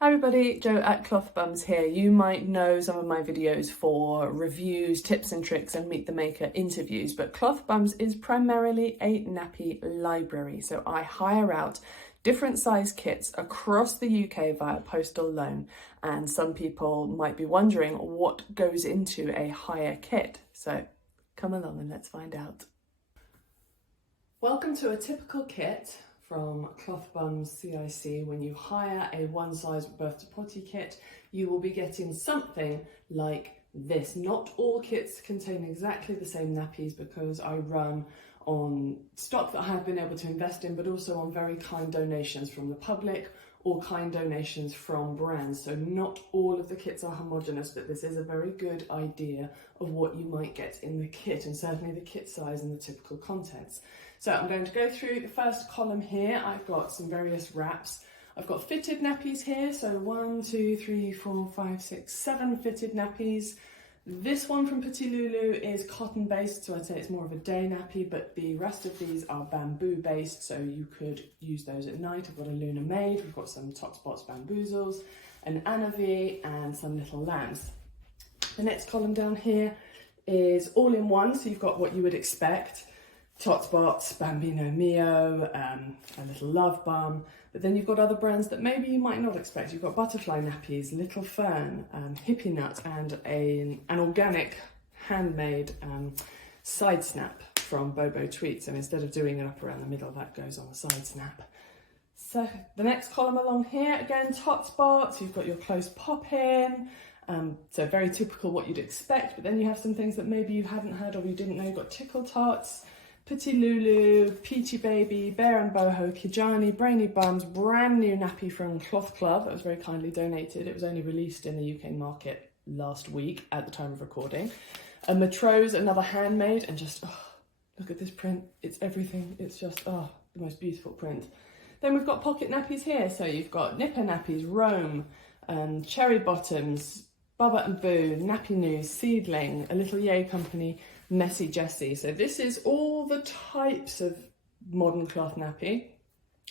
Hi everybody, Jo at Cloth Bums here. You might know some of my videos for reviews, tips and tricks and Meet the Maker interviews, but Cloth Bums is primarily a nappy library. So I hire out different size kits across the UK via postal loan. And some people might be wondering what goes into a hire kit. So come along and let's find out. Welcome to a typical kit from Cloth Bums CIC. When you hire a one size birth to potty kit, you will be getting something like this. Not all kits contain exactly the same nappies because I run on stock that I have been able to invest in, but also on very kind donations from the public or kind donations from brands. So not all of the kits are homogenous, but this is a very good idea of what you might get in the kit, and certainly the kit size and the typical contents. So I'm going to go through the first column here. I've got some various wraps. I've got fitted nappies here. So 1, 2, 3, 4, 5, 6, 7 fitted nappies. This one from Petit Loulou is cotton based, so I'd say it's more of a day nappy, but the rest of these are bamboo based, so you could use those at night. I've got a Luna Maid, we've got some Tot Spots Bamboozles, an Anavi, and some little lambs. The next column down here is all in one, so you've got what you would expect. Tot Spots, Bambino Mio, a little Love Bum, but then you've got other brands that maybe you might not expect. You've got Butterfly Nappies, Little Fern, Hippie Nut, and an organic handmade side snap from Bobo Tweet. So instead of doing it up around the middle, that goes on a side snap. So the next column along here, again, Tot Spots, you've got your close pop in. So very typical what you'd expect, but then you have some things that maybe you hadn't heard of, you didn't know. You've got Tickle Tots, Petit Loulou, Peachy Baby, Bear and Boho, Kijani, Brainy Bums, brand new nappy from Cloth Club that was very kindly donated. It was only released in the UK market last week at the time of recording. A Matrose, another handmade, and just, look at this print. It's everything. It's just, the most beautiful print. Then we've got pocket nappies here. So you've got Nipper Nappies, Rome, Cherry Bottoms, Bubba and Boo, Nappy News, Seedling, A Little Yay Company, Messy Jessie. So this is all the types of modern cloth nappy.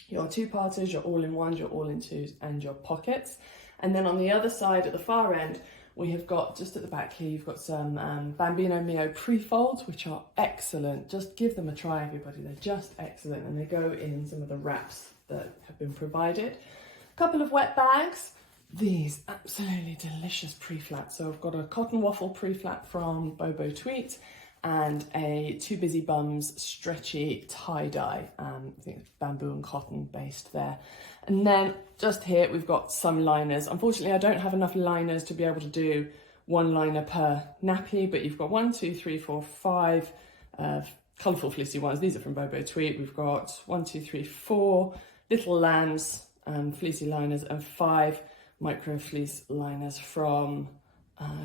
Your two-parters, your all-in-ones, your all-in-twos, and your pockets. And then on the other side, at the far end, we have got, just at the back here, you've got some Bambino Mio pre-folds, which are excellent. Just give them a try, everybody. They're just excellent, and they go in some of the wraps that have been provided. A couple of wet bags. These absolutely delicious pre-flats. So I've got a cotton waffle pre-flat from Bobo Tweet and a Too Busy Bums stretchy tie-dye. I think it's bamboo and cotton based there. And then just here we've got some liners. Unfortunately, I don't have enough liners to be able to do one liner per nappy, but you've got 1, 2, 3, 4, 5 colourful fleecy ones. These are from Bobo Tweet. We've got 1, 2, 3, 4 little lambs, fleecy liners, and 5 micro fleece liners from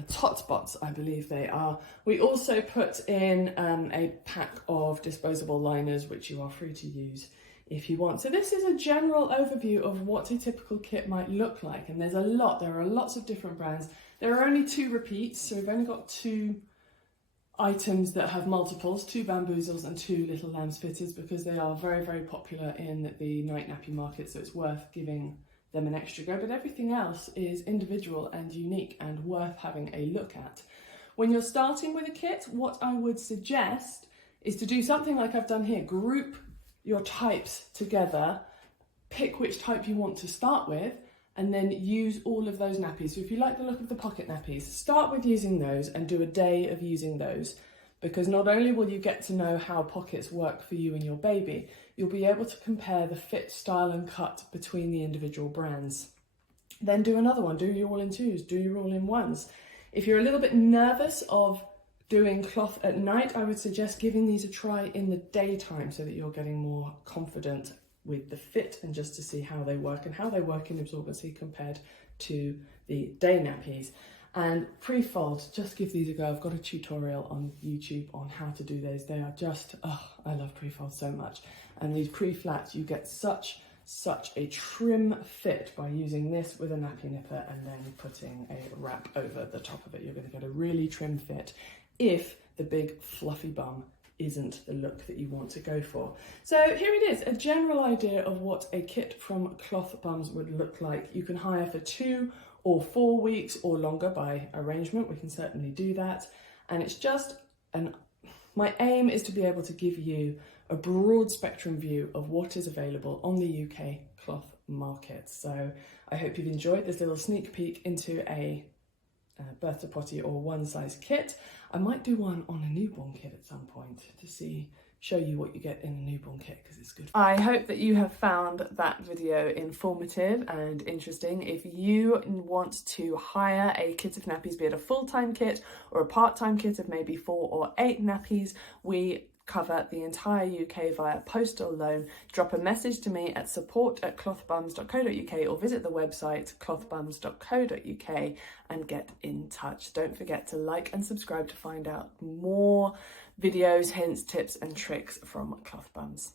Tot Spots, I believe they are. We also put in a pack of disposable liners, which you are free to use if you want. So this is a general overview of what a typical kit might look like, and there's a lot. There are lots of different brands. There are only 2 repeats, so we've only got 2 items that have multiples, 2 bamboozles and 2 little lambs fitteds, because they are very, very popular in the night nappy market, so it's worth giving them an extra go, but everything else is individual and unique and worth having a look at. When you're starting with a kit, what I would suggest is to do something like I've done here. Group your types together, pick which type you want to start with, and then use all of those nappies. So if you like the look of the pocket nappies, start with using those and do a day of using those, because not only will you get to know how pockets work for you and your baby, you'll be able to compare the fit, style and cut between the individual brands. Then do another one, do your all-in-twos, do your all-in-ones. If you're a little bit nervous of doing cloth at night, I would suggest giving these a try in the daytime so that you're getting more confident with the fit and just to see how they work and how they work in absorbency compared to the day nappies. And pre-fold, just give these a go. I've got a tutorial on YouTube on how to do those. They are just, I love pre-fold so much. And these pre-flats, you get such a trim fit by using this with a nappy nipper and then putting a wrap over the top of it. You're going to get a really trim fit if the big fluffy bum isn't the look that you want to go for. So here it is, a general idea of what a kit from Cloth Bums would look like. You can hire for 2 or 4 weeks or longer by arrangement. We can certainly do that. And it's just my aim is to be able to give you a broad spectrum view of what is available on the UK cloth market. So I hope you've enjoyed this little sneak peek into a birth to potty or one size kit. I might do one on a newborn kit at some point to show you what you get in a newborn kit, because it's good. I hope that you have found that video informative and interesting. If you want to hire a kit of nappies, be it a full-time kit or a part-time kit of maybe 4 or 8 nappies, we cover the entire UK via postal loan. Drop a message to me at support@clothbums.co.uk or visit the website clothbums.co.uk and get in touch. Don't forget to like and subscribe to find out more videos, hints, tips and tricks from Cloth Bums.